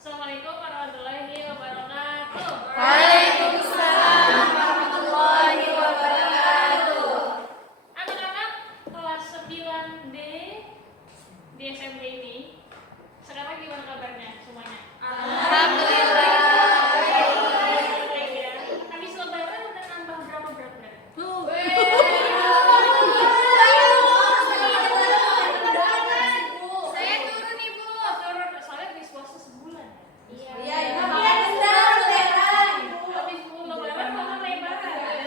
Assalamualaikum warahmatullahi wabarakatuh. Waalaikumsalam warahmatullahi wabarakatuh. Anak-anak kelas 9D di SMP ini, sekarang gimana kabarnya semuanya? Alhamdulillah. Baik ya. Habis lebaran udah nambah berapa berat badan? Saya turun Ibu. Turun, soalnya habis puasa sebulan. Iya, Ibu. Iya, benar, lebaran. Habis lebaran malah lebaran.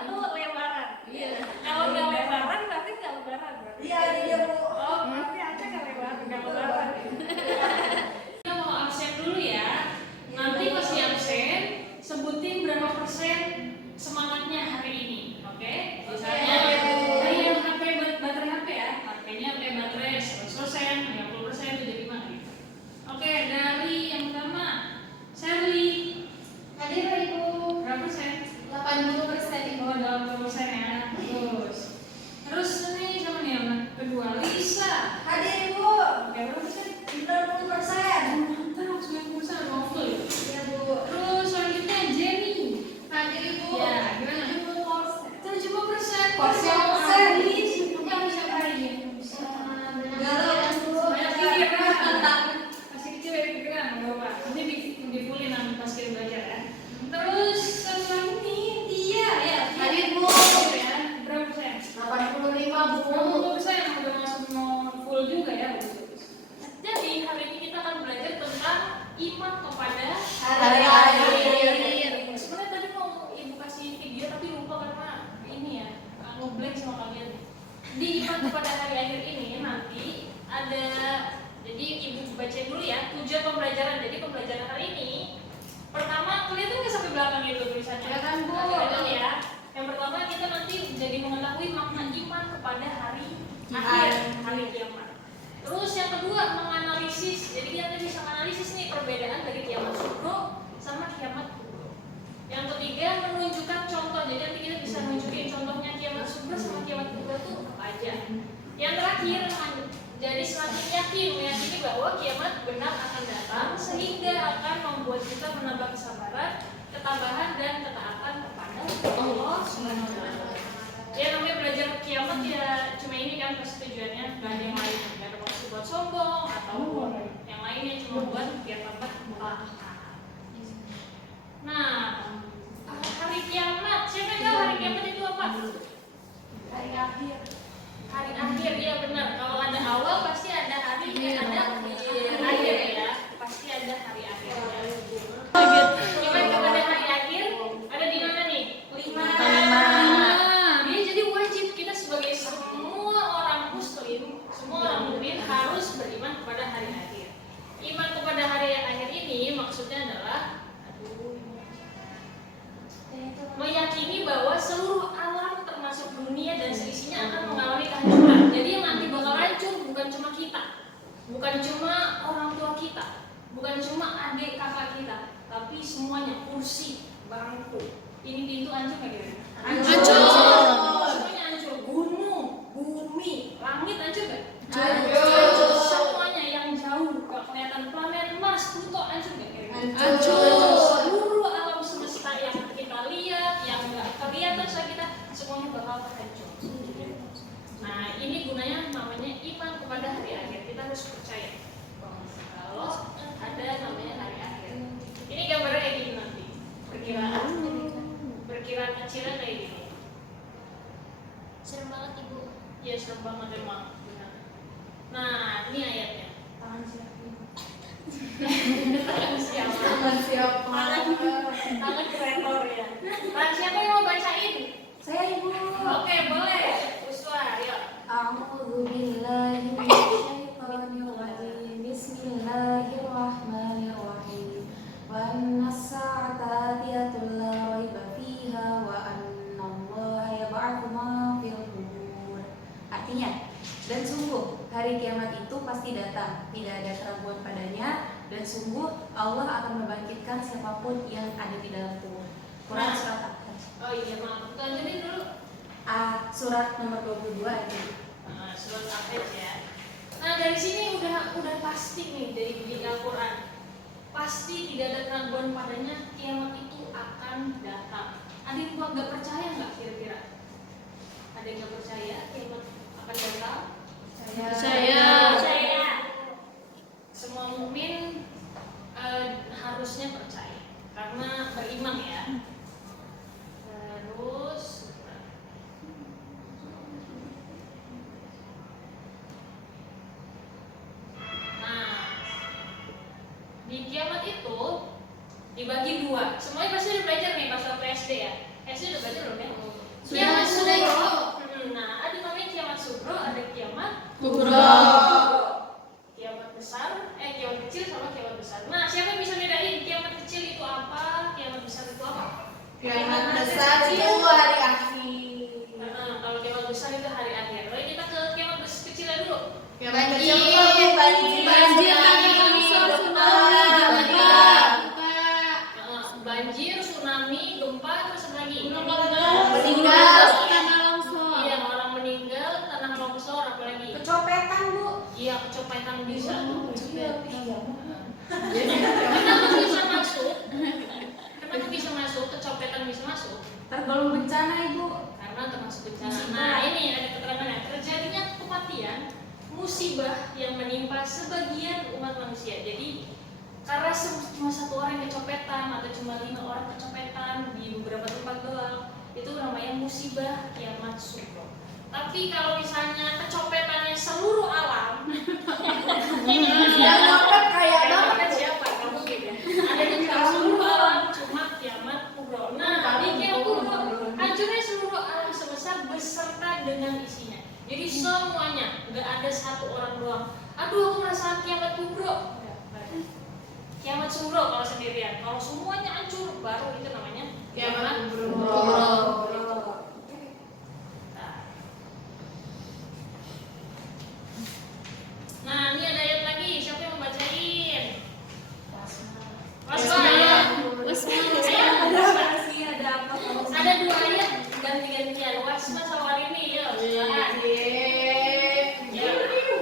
Itu lebaran. Iya. Kalau nggak lebaran berarti nggak lebaran. Iya, iya, Bu. Oh, berarti aja nggak lebaran, nggak lebaran. Kita mau absen dulu ya. Nanti pas di absen, sebutin berapa persen semangatnya hari ini, oke? Misalnya dari yang HP baterai HP ya, HP-nya pakai baterai 100%, 50%, 75 gitu. Oke, dari yang pertama, Sherly. Hadir Ibu. Berapa persen? 80% Ibu. Oh, 80% ya. Terus ini sama nih yang kedua, Lisa. Hadir Ibu. Oke, berapa persen? 90%. Mantap, 90% udah full ya. Iya, Bu. Terus selanjutnya Jenny. Hadir Ibu. Ya, gimana? 70%. Porsi Yang persen. siapa lagi? Galau, Bu. Banyak pikiran. Masih kecil ya pikiran, nggak apa-apa. Nanti dipulin nanti pas kita belajar ya. Terus selanjutnya Tia ya. Hadir Bu. Ya, berapa persen? 85 Bu. 60% yang udah masuk mau full juga ya. Jadi hari ini kita akan belajar tentang iman kepada Hari akhir. Sebenarnya tadi mau ibu kasih video tapi lupa karena ini ya ngeblank sama kalian. Di iman kepada hari akhir ini nanti ada, jadi ibu bacain dulu ya tujuan pembelajaran. Jadi pembelajaran hari ini pertama, kelihatan nggak sampai belakang itu tulisannya? Kelihatan, Bu. Kelihatan ya. Yang pertama kita nanti jadi mengetahui makna iman kepada hari akhir, hari kiamat. Terus yang kedua menganalisis. Jadi kita bisa menganalisis nih perbedaan dari kiamat sugro sama kiamat kubro. Yang ketiga menunjukkan contoh. Jadi nanti kita bisa nunjukin contohnya kiamat sugro sama kiamat kubro itu apa aja. Yang terakhir jadi semakin meyakini bahwa kiamat benar akan datang sehingga akan membuat kita menambah kesabaran, ketabahan dan ketaatan kepada Allah Subhanahu wa taala. Ya namanya belajar kiamat ya cuma ini kan pasti tujuannya, nggak ada yang lain, nggak ada maksud buat sombong atau yang lainnya, cuma buat biar tambah akal. Nah, hari kiamat, siapa yang tahu hari kiamat itu apa? Hari akhir. Hari akhir, ya benar. Kalau ada awal pasti ada hari, ada akhir ya. Pasti ada hari akhir. Iman kepada hari akhir ada di mana nih? 5. Ini jadi wajib kita sebagai semua orang muslim, semua orang mukmin harus beriman kepada hari akhir. Iman kepada hari akhir ini maksudnya adalah meyakini bahwa seluruh alam termasuk dunia dan seisinya akan mengalami kehancuran. Jadi yang nanti bakal hancur bukan cuma kita, bukan cuma orang tua kita, bukan cuma adik kakak kita, tapi semuanya, kursi, bangku. Ini pintu hancur nggak kira-kira? Hancur. Semuanya hancur. Gunung, bumi, langit hancur nggak? Hancur. Semuanya yang jauh, nggak kelihatan planet Mars, Pluto hancur nggak kira-kira? Hancur. Seluruh alam semesta yang kita lihat, yang nggak kelihatan sama kita, semuanya bakal hancur. Nah, ini gunanya namanya iman kepada hari akhir. Kita harus percaya bahwa kalau ada namanya hari akhir. Ini gambarnya kayak gini nanti. Perkiraan kecilnya kayak gini. Serem banget Ibu. Ya serem banget emang. Benar. Nah, ini ayatnya. Tangan siapa? Tangan siapa? Tangan siapa? Tangan kreator ya. Nah, siapa yang mau bacain? Saya Ibu. Oke, boleh. Uswa, ayo. A'udzu billahi minasyaitonir rajim. Bismillahirrahmanirrahim. Wan nas'ata tiyatul la raiba fiha wa annallaha yab'atsu ma fil qubur. Artinya, dan sungguh hari kiamat itu pasti datang, tidak ada keraguan padanya, dan sungguh Allah akan membangkitkan siapapun yang ada di dalam kubur. Quran surat Al-Hajj. Oh iya, maaf. Lanjutin dulu. Surat nomor 22 ayat 1. Surat Al-Hajj ya. Nah dari sini udah pasti nih dari Al-Quran, pasti tidak ada keraguan padanya kiamat itu akan datang. Ada yang nggak percaya nggak kira-kira? Ada yang nggak percaya kiamat akan datang? Percaya. Semua mukmin harusnya percaya karena beriman ya. Terus di kiamat itu dibagi dua. Semuanya pasti udah belajar nih pas waktu SD ya. SD udah belajar belum ya? Kiamat sugro. Nah, ada namanya kiamat sugro, ada kiamat kubro. Kiamat besar, kiamat kecil sama kiamat besar. Nah, siapa yang bisa bedain kiamat kecil itu apa, kiamat besar itu apa? Kiamat besar itu hari akhir. Kalau kiamat besar itu hari akhir. Lalu kita ke kiamat kecilnya dulu. Kiamat kecil banjir, banjir, tsunami, gempa, terus apa lagi? meninggal, tanah longsor. Iya, orang meninggal, tanah longsor, apa lagi? Kecopetan, Bu. Iya, kecopetan bisa. Iya. Kenapa bisa masuk? Kenapa bisa masuk? Kecopetan bisa masuk? Tergolong bencana, Ibu. Karena termasuk bencana. Nah, ini ada keterangannya. Terjadinya kematian, musibah yang menimpa sebagian umat manusia. Jadi karena cuma satu orang yang kecopetan atau cuma 5 orang kecopetan di beberapa tempat doang, itu namanya musibah kiamat sugro. Tapi kalau misalnya kecopetannya seluruh alam, yang nyopet kayak kan siapa? Kamu gitu. Ada yang bilang seluruh alam cuma kiamat kubro. Nah, di kiamat kubro hancurnya seluruh alam semesta beserta dengan isinya. Jadi semuanya, nggak ada satu orang doang. Aduh, aku merasakan kiamat kubro. Kiamat sugro kalau sendirian. Kalau semuanya hancur, baru itu namanya kiamat kubro. Nah, ini ada ayat lagi. Siapa yang mau bacain? Ada 2 ayat ganti-gantian. Wasma sama ini ya.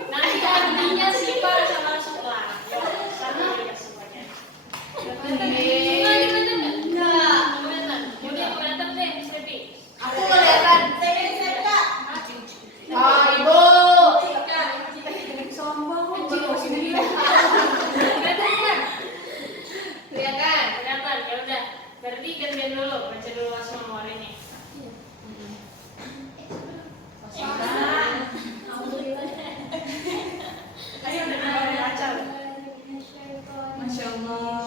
Nanti artinya sifat sama suklah. Sama ya semuanya. Kelihatan nggak? Kelihatan. Udah kelihatan deh, Siti. aku kelihatan. Ibu. Sombong. Kelihatan. Ya udah. Berarti gantian dulu. Baca dulu Wasma sama ini. Ayo udah baca. Masya Allah.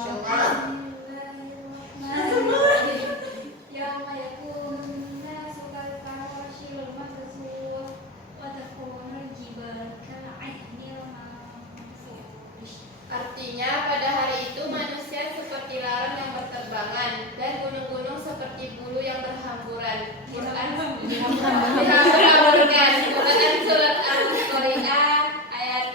Artinya pada hari itu manusia seperti laron yang berterbangan dan gunung-gunung seperti bulu yang berhamburan. Quran berhamburan. Quran surat Al-Qari'ah ayat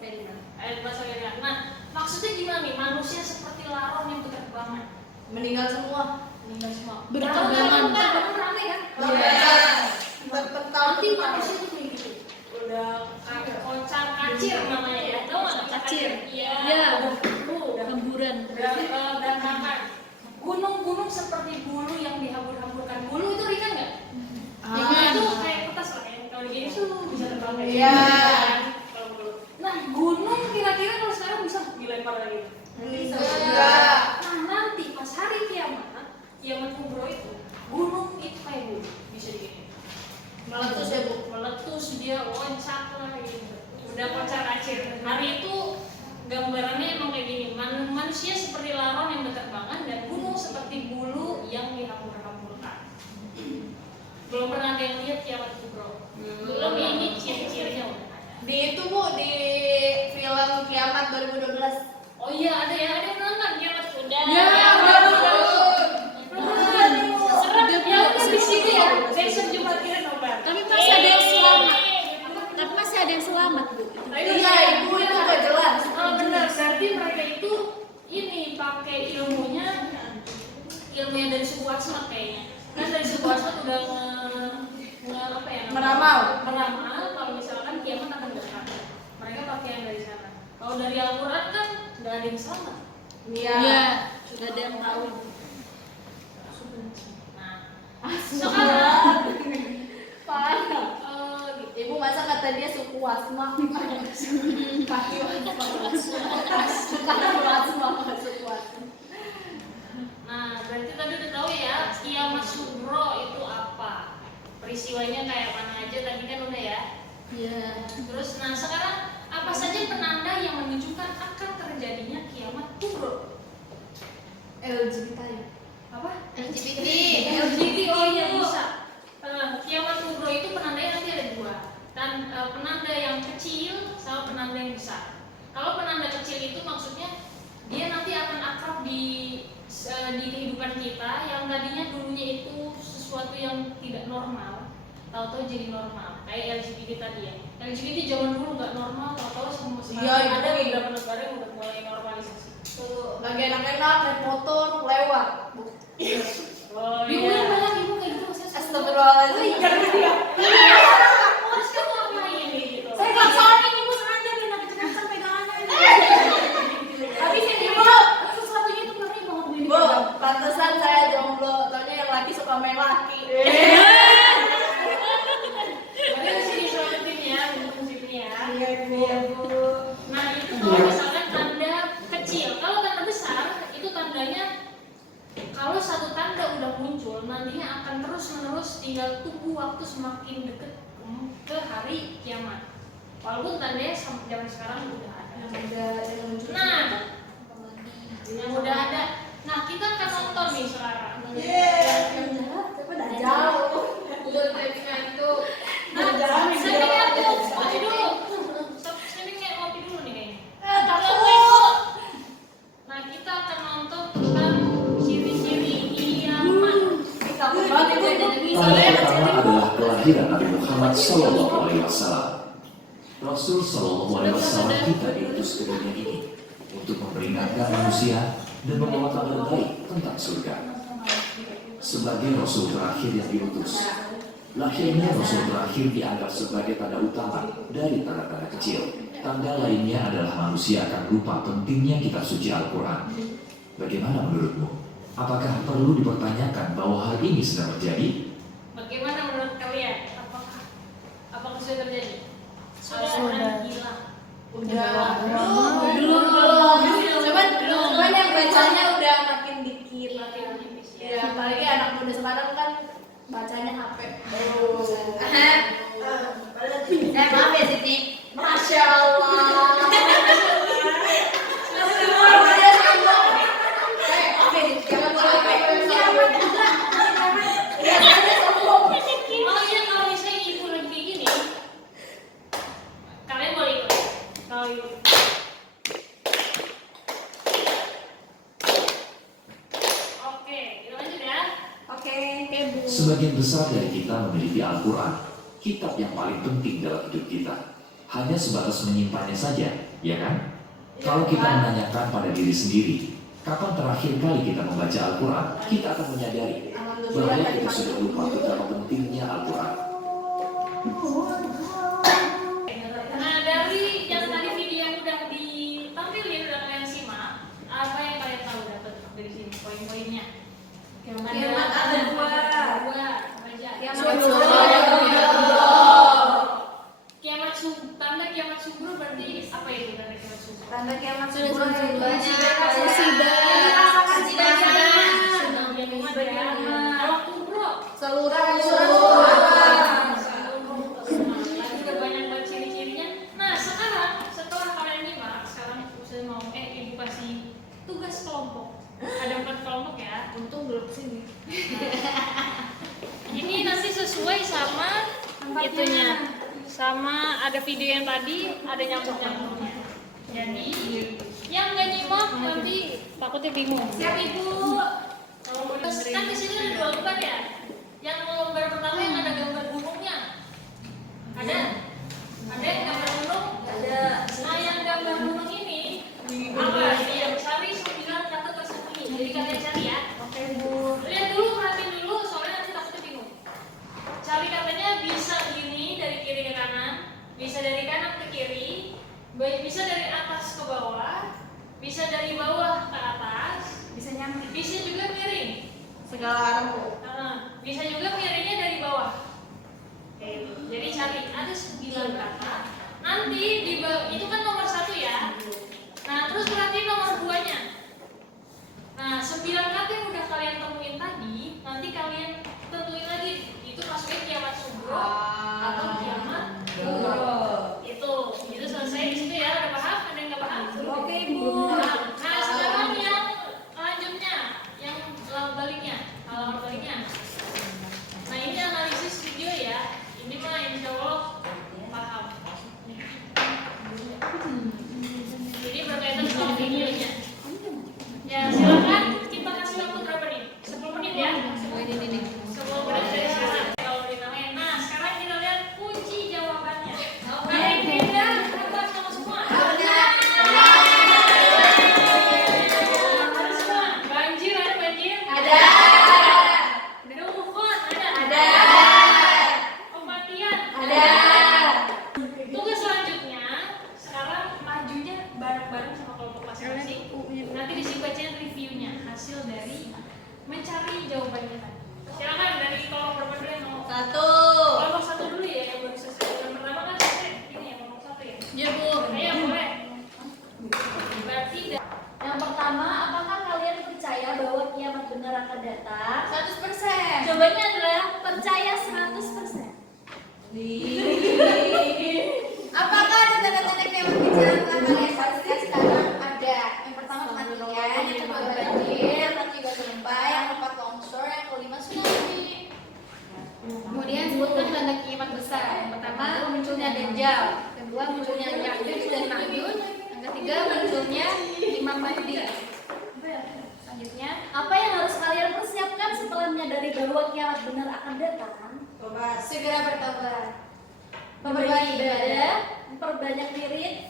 4-5. Ayat 4-5. Nah, maksudnya gimana nih? Manusia seperti laron yang berterbangan. Meninggal semua. Berterbangan. Berterbangan rame kan? Nanti manusia tuh kayak gitu. Udah kocar kacir namanya ya. Tahu nggak kacir? Iya. Udah Hamburan. berantakan. Gunung-gunung seperti bulu yang dihambur-hamburkan. Bulu itu ringan nggak? Ringan itu kayak kertas lah yang kalau gini tuh bisa terbang kayak Iya. gitu. Kalau bulu. Nah, gunung kira-kira kalau sekarang bisa dilempar lagi. Bisa. Nah, nanti pas hari kiamat kubro itu, gunung itu kayak bulu bisa digini. Meletus ya, Bu. Meletus dia loncat lah gitu. Udah kocar kacir. Hari itu gambarannya emang kayak gini. Manusia seperti laron yang berterbangan dan gunung seperti bulu yang dihambur-hamburkan. Belum pernah ada yang lihat kiamat kubro. Belum, ini ciri-cirinya udah ada. Di itu, Bu, di film Kiamat 2012. Oh iya, ada yang nonton kiamat kuda. Ya, udah. Serem ya, udah di sini ya. Besok Jumat kita nobar. Tapi masih ada yang selamat. Tapi masih ada yang selamat, Bu. Iya, Ibu, itu udah jelas. Oh benar, berarti mereka itu ini pakai ilmunya dari suku Asmat kayaknya. Kan dari suku Asmat udah Meramal kalau misalkan kiamat akan datang. nggak ada yang selamat. Iya. Gak ada yang tahu. Nah, sekarang Ibu masa kata dia suku Wasma. Kaki Wasma. nah berarti tadi udah tahu ya kiamat sugro itu apa, peristiwanya kayak mana aja tadi kan udah ya. Iya. Terus nah sekarang apa saja penanda yang menunjukkan akan terjadinya kiamat kubro? LGBT. Apa? LGBT. LGBT, oh iya bisa. Kiamat kubro itu penandanya nanti ada dua, dan penanda yang kecil sama penanda yang besar. Kalau penanda kecil itu maksudnya dia nanti akan akrab di kehidupan kita yang tadinya dulunya itu sesuatu yang tidak normal, tahu-tahu jadi normal. Kayak LGBT tadi ya. LGBT zaman dulu nggak normal, tahu-tahu semua Iya, ada iya. beberapa negara yang udah mulai normalisasi. Lagi enak-enak naik motor lewat. Oh Ibu yang banyak ibu kayak gitu maksudnya. Astagfirullahaladzim. Terus kamu ngapain gitu? Saya nggak soalnya ibu sengaja biar nggak kecepatan pegangannya. Habisin ibu. Sesuatunya itu ngeri banget ini. Bu, pantesan saya jomblo. Taunya yang laki suka main laki. Berarti masih diselamatin ya, prinsipnya ya. Iya, Bu. Nah itu kalau misalkan tanda kecil, kalau tanda besar itu tandanya kalau satu tanda udah muncul nantinya akan terus menerus, tinggal tunggu waktu semakin deket ke hari kiamat. Walaupun tandanya zaman sekarang udah ada. Nah, yang udah ada. Nah kita akan nonton nih sekarang. Jauh. Udah jadi ngantuk. Nah, streamingnya tuh, ngopi dulu. Streamingnya ngopi dulu nih kayaknya. Nah, kita akan nonton tentang ciri-ciri kiamat. Tanda pertama adalah kelahiran Nabi Muhammad Sallallahu Alaihi Wasallam. Rasul Sallallahu Alaihi Wasallam kita diutus ke dunia ini untuk memperingatkan manusia dan membawa kabar baik tentang surga. Sebagai Rasul terakhir yang diutus, lahirnya Rasul terakhir dianggap sebagai tanda utama dari tanda-tanda kecil. Tanda lainnya adalah manusia akan lupa pentingnya kitab suci Al-Quran. Bagaimana menurutmu? Apakah perlu dipertanyakan bahwa hal ini sedang terjadi? Bagaimana menurut kalian? Apakah sudah terjadi? Sudah. Gila. Cuman yang bacanya udah makin dikit. Makin tipis ya. Ya, apalagi anak muda sekarang kan bacanya HP. Maaf ya Siti. Masya Allah. Oh iya, kalau misalnya ibu lagi kayak gini, kalian boleh ikut. Kalau ibu. Oke, kita lanjut ya. Sebagian besar dari kita memiliki Al-Quran, kitab yang paling penting dalam hidup kita. Hanya sebatas menyimpannya saja, ya kan? Kalau kita menanyakan pada diri sendiri, kapan terakhir kali kita membaca Al-Quran, kita akan menyadari bahwa kita sudah lupa betapa pentingnya Al-Quran. Nah, dari yang tadi video yang udah ditampilin, udah kalian simak, apa yang kalian tahu dapat dari sini poin-poinnya? Kiamat ada dua. Apa aja? Tanda kiamat subur berarti apa itu tanda kiamat subur? Tanda kiamat Sudah kubro sudah. Kalau kubro Seluruh lagi udah banyak banget ciri-cirinya. Nah sekarang setelah kalian nyimak, sekarang saya mau ibu kasih tugas kelompok. Ada 4 kelompok ya. Untung belum sini. Ini nanti sesuai sama itunya, sama ada video yang tadi ada nyambung-nyambungnya. Jadi yang nggak nyimak nanti takutnya bingung. Siap ibu. Terus kan di sini ada 2 lembar ya. Yang lembar pertama yang ada gambar gunungnya. Ada? Ada yang gambar gunung? Ada. Nah yang gambar gunung ini apa? Yang cari 9 kata tersembunyi. Jadi kalian cari ya. Oke bu. Lihat dulu, perhatiin dulu, soalnya nanti takutnya bingung. Cari katanya bisa gini dari kiri ke kanan, bisa dari kanan ke kiri, bisa dari atas ke bawah, bisa bisa juga miring. Segala arah. Bisa juga miringnya dari bawah. Kayak gitu. Jadi cari ada 9 kata. Nanti itu kan nomor 1 ya. Nah, terus perhatiin nomor 2-nya. Nah, 9 kata yang udah kalian temuin tadi, nanti kalian tentuin lagi itu masuknya kiamat subuh atau kiamat kubro. Itu selesai di situ ya. Udah paham? Ada yang nggak paham? Oke, Ibu. Nah, sekarang yang lanjutnya, yang baliknya, halaman baliknya. Nah, ini analisis video ya. Ini mah insya Allah paham. Jadi berkaitan sama videonya. Ya, silakan kita kasih waktu berapa nih? 10 menit ya. 10 menit dari sekarang. Kalau dinamain. Nah, sekarang kita lihat kunci jawabannya. Baik, beda apa sama semua? Ada semua. Banjir ada banjir? Ada. Move on ada? Kematian? Ada. Tugas selanjutnya, sekarang majunya bareng-bareng sama kelompok masing-masing. Nanti di sini bacain reviewnya, hasil dari mencari jawabannya tadi. Silakan dari kelompok berapa dulu yang mau? 1. Kelompok 1 dulu ya, yang baru selesai. Yang pertama kan selesai. Ini yang kelompok 1 ya. Ya Bu. Ayo boleh. Berarti Yang pertama, apakah kalian percaya bahwa kiamat benar akan datang? 100%. Jawabannya adalah percaya 100%. Apakah ada tanda-tanda kiamat bicara telah kalian saksikan sekarang? Ada. Yang pertama kematian, yang kedua banjir, yang ketiga gempa, yang keempat longsor, yang kelima tsunami. Kemudian sebutkan tanda kiamat besar. Yang pertama munculnya Dajjal, kedua munculnya Ya'juj dan Ma'juj, yang ketiga munculnya Imam Mahdi. Selanjutnya, Apa yang harus kalian persiapkan setelah menyadari bahwa kiamat benar akan datang? segera bertobat. Memperbanyak ibadah, memperbanyak wirid,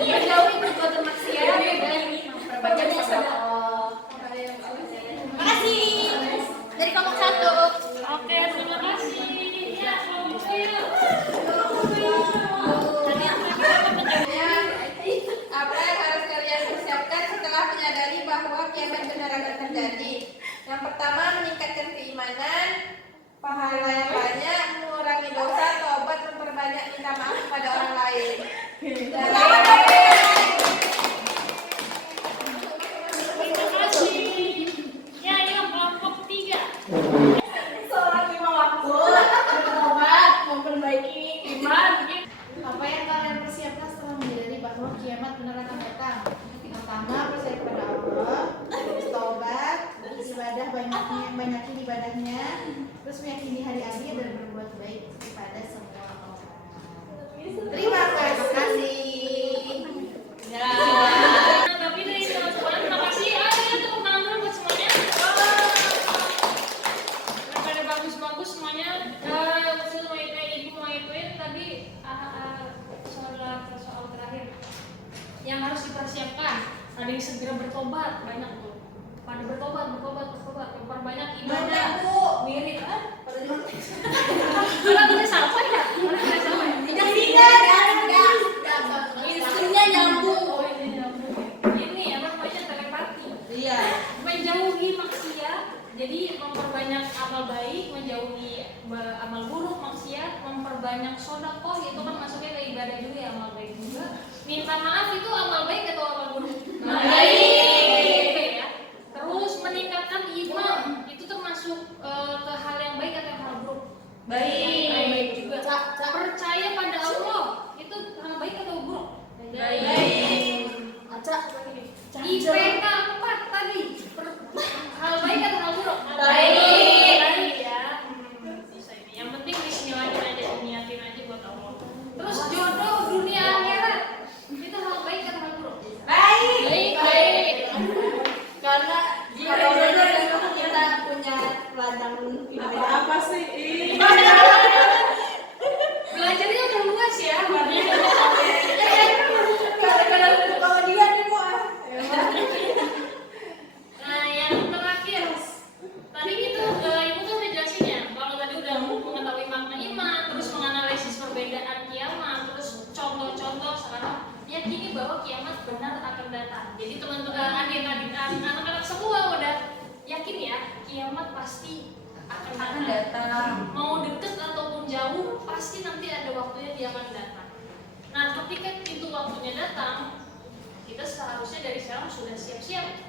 menjauhi perbuatan maksiat, dan memperbanyak sedekah. Makasih. Dari kelompok 1. oke, terima kasih. Ya, kelompok biru. Apa yang harus kalian persiapkan setelah menyadari bahwa kiamat benar akan terjadi? Yang pertama, meningkatkan keimanan, pahala yang banyak, mengurangi dosa, tobat, memperbanyak minta maaf kepada orang lain. Terima kasih. Ya, ini kelompok 3. Seorang lima waktu, bertobat, memperbaiki iman. Apa yang kalian persiapkan setelah menyadari bahwa kiamat benar akan datang? Pertama, percaya kepada Allah, terus taubat, ibadah banyakin ibadahnya, terus meyakini hari akhir dan berbuat baik kepada semua orang. Terima kasih. Nah, tapi dari teman-teman, terima kasih. Ayo tepuk tangan dulu buat semuanya. Pada bagus-bagus semuanya. Semua kayak ibu mau ituin tadi soal terakhir yang harus dipersiapkan. Ada yang segera bertobat, banyak tuh. Pada bertobat, memperbanyak ibadah. Mirip kan? Orang bisa sampai ya? Orang bisa sampai. Instruksinya nyambung. Oh, ini nyambung. Ini apa namanya telepati. Iya. Menjauhi maksiat, jadi memperbanyak amal baik, menjauhi amal buruk, maksiat, memperbanyak sedekah, itu kan masuknya ke ibadah juga ya, amal baik juga. Minta maaf itu amal baik atau amal buruk? Baik. Ya. Terus meningkatkan iman, itu termasuk ke hal yang baik atau hal buruk? Baik juga. Percaya pada Allah, itu hal baik atau buruk? Baik. IPK 4 tadi, hal baik atau hal buruk? Baik ya. Bisa ini. Yang penting bismillahirrahmanirrahim aja, niatin aja buat Allah. Terus jodoh dunia akhirat, itu hal baik atau hal buruk? Baik. Karena kalau jodoh kita punya ladang apa sih? Belajarnya udah luas ya. Kalau dia nih Nah, yang terakhir, tadi itu ibu tuh udah jelasin ya. Kalau tadi udah mengetahui makna iman, terus menganalisis perbedaan kiamat, terus contoh-contoh sekarang yakini bahwa kiamat benar akan datang. Jadi teman-teman, adik-adik, anak-anak semua udah yakin ya, kiamat pasti akan datang. Mau deket ataupun jauh, pasti nanti ada waktunya dia akan datang. Nah, ketika itu waktunya datang, kita seharusnya dari sekarang sudah siap-siap.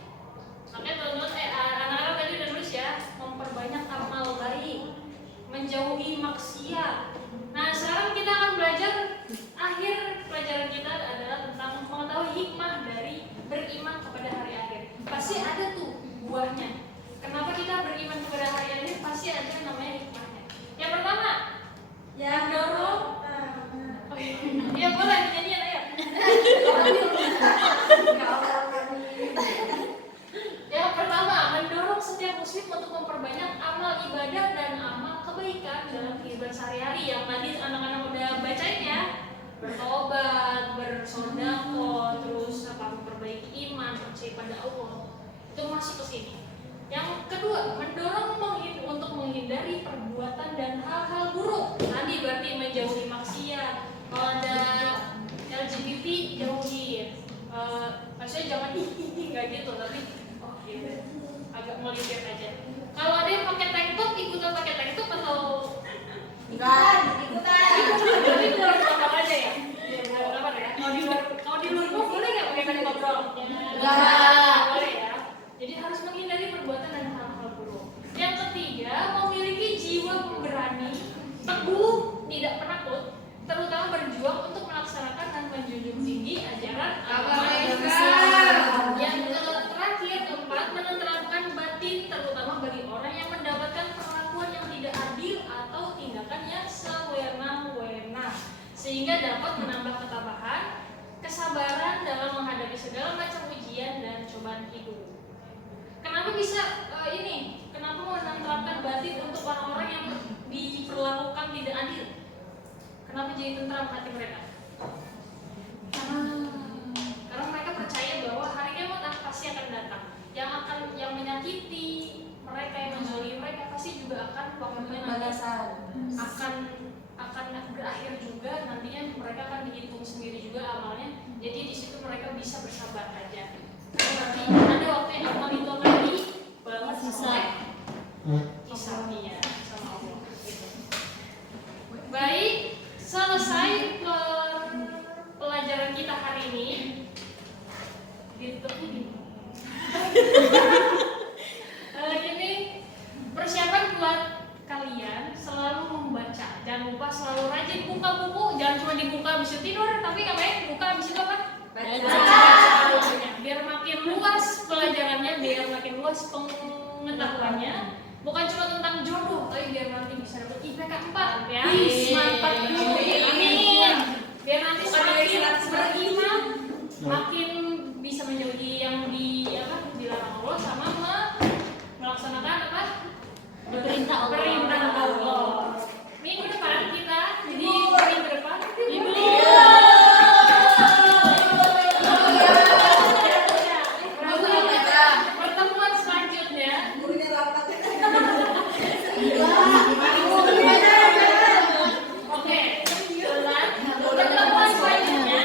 Makanya teman-teman, anak-anak tadi udah nulis ya, memperbanyak amal baik, menjauhi maksiat. Nah, sekarang kita akan belajar, akhir pelajaran kita adalah tentang mengetahui hikmah dari beriman kepada hari akhir. Pasti ada tuh buahnya. Kenapa kita beriman kepada hari akhir? Pasti ada namanya hikmahnya. Yang pertama, yang dorong. Ya boleh nyanyian ayo. Yang pertama, mendorong setiap muslim untuk memperbanyak amal ibadah dan amal kebaikan dalam kehidupan sehari-hari. Yang tadi anak-anak udah bacain ya, bertobat, bersedekah, terus memperbaiki iman, percaya pada Allah. Itu masuk ke sini. Yang kedua, mendorong untuk menghindari perbuatan dan hal-hal buruk. Tadi berarti menjauhi maksiat. Kalau ada LGBT jauhin. Maksudnya jangan nggak gitu, tapi agak melipir aja. Kalau ada yang pakai tank top, ikutan pakai tank top atau Ikutan. tapi di luar kapal aja ya? Apa ya? Kalau di luar kok boleh nggak pakai tank top doang? Nggak. Boleh ya. Jadi harus menghindari perbuatan dan hal-hal buruk. Yang ketiga, memiliki jiwa pemberani, teguh, tidak penakut, terutama berjuang untuk melaksanakan dan menjunjung tinggi ajaran agama Islam. Yang terakhir, keempat, menerapkan batin, terutama bagi orang yang mendapatkan perlakuan yang tidak adil atau tindakan yang sewenang-wenang, sehingga dapat menambah ketabahan, kesabaran dalam menghadapi segala macam ujian dan cobaan hidup. Kenapa bisa Kenapa menerapkan batin untuk orang-orang yang diperlakukan tidak adil? Kenapa jadi tentram hati mereka? Karena mereka percaya bahwa hari kiamat pasti akan datang. Yang menyakiti mereka, yang menzalimi mereka pasti juga akan waktunya akan berakhir juga, nantinya mereka akan dihitung sendiri juga amalnya. Jadi di situ mereka bisa bersabar aja. Karena nanti ada waktunya amal itu akan dibalas oleh hisabnya sama Allah. Gitu. Baik, selesai pelajaran kita hari ini. Gitu. Ini persiapan buat kalian selalu membaca. Jangan lupa selalu rajin buka buku. Jangan cuma dibuka habis itu tidur, tapi ngapain? Buka habis itu apa? Baca. Biar makin luas pelajarannya, biar makin luas pengetahuannya. Bukan cuma tentang jodoh, tapi biar nanti bisa dapat IPK 4 ya. Mantap. Amin. Biar nanti semakin beriman, makin bisa menjauhi yang dilarang Allah sama melaksanakan perintah Allah. Minggu depan kita jadi minggu depan pertemuan selanjutnya. Oke, pertemuan selanjutnya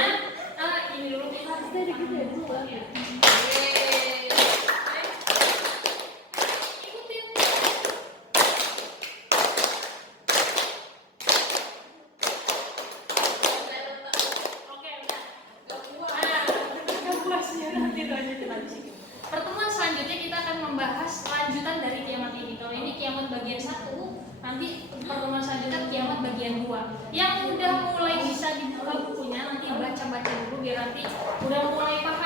ini dulu kita ikutin. Pertemuan selanjutnya kita akan membahas lanjutan dari kiamat ini. Kalau ini kiamat bagian 1, nanti pertemuan selanjutnya kiamat bagian 2. Yang udah mulai bisa dibuka bukunya, nanti baca-baca dulu biar nanti udah mulai paham